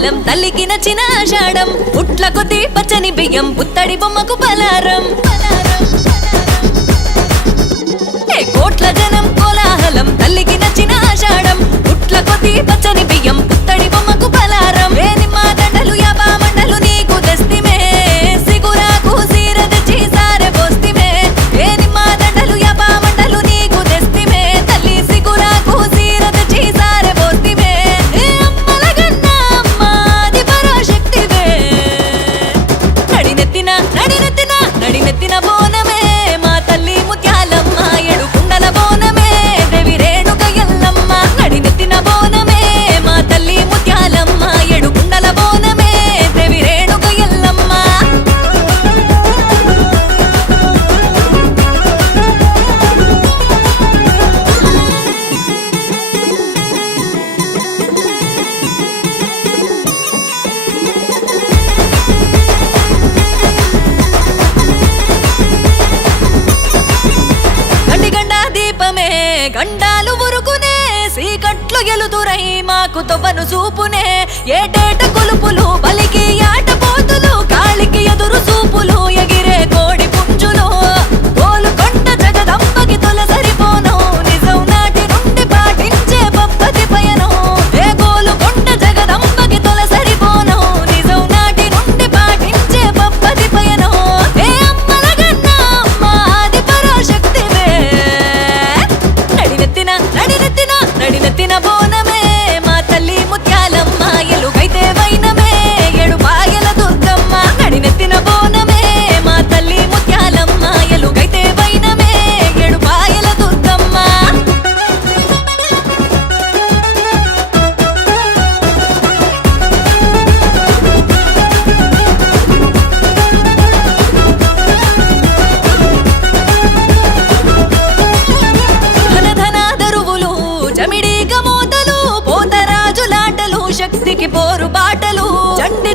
కోలాహలం తల్లికి నచ్చిన ఆషాఢం పుట్ల కొద్ది పచ్చని బియ్యం పుత్తడి బొమ్మకు పలారం కోట్ల జనం కోలాహలం తల్లికి నచ్చిన ఆషాఢం పుట్ల కొద్ది పచ్చని బియ్యం పుత్తడి బొమ్మకు పలారం నిమ్మ దండలు యాపా మండలు నీకు తెస్తిమే సిగురాకు సీర తెచ్చి సారె పోస్తిమే నిమ్మ దండలు యాపా మండలు నీకు తెస్తిమే తల్లి సిగురాకు సీర తెచ్చి సారె పోస్తిమే అమ్మల గన్న అమ్మాది పరాశక్తివే నడినెత్తిన బోనమే మా తల్లి ముత్యాలమ్మ ఎడుకుండల బోనమే దేవి రేణుక ఎల్లమ్మ నడినెత్తిన బోనమే మా తల్లి ముత్యాలమ్మ ఎడుకుండల బోనమే దేవి రేణుక ఎల్లమ్మ గండాలు ఉరుకునే సీకట్లు ఎలుతురై మాకు తొవ్వను చూపునే ఏటేట కొలుపులు బలికి ఆట పోతులు కాళికి ఎదురు చూపులు ఎగిరే కోడి పుంజులు గోలుకొండ జగదంబకి తొలసరిపోను నిజం నాటి నుండి పాటించే పద్ధతి పయనం గోలుకొండ జగదంబకి తొలసరిపోను నిజం నాటి నుండి పాటించే పద్ధతి పయనం అమ్మల గన్న అమ్మాది పరాశక్తివే నడినెత్తిన బోనమే మా తల్లి ముత్యాలమ్మ ఎలుగైతే వైనమే ఏడు పాయల దుర్గమ్మ నడినెత్తిన బోనమే మా తల్లి ముత్యాలమ్మ ఎలుగైతే వైనమే ఏడు పాయల దుర్గమ్మ జమిడి గమోతలు పోతరాజులాటలు శక్తికి పోరు బాటలు చండి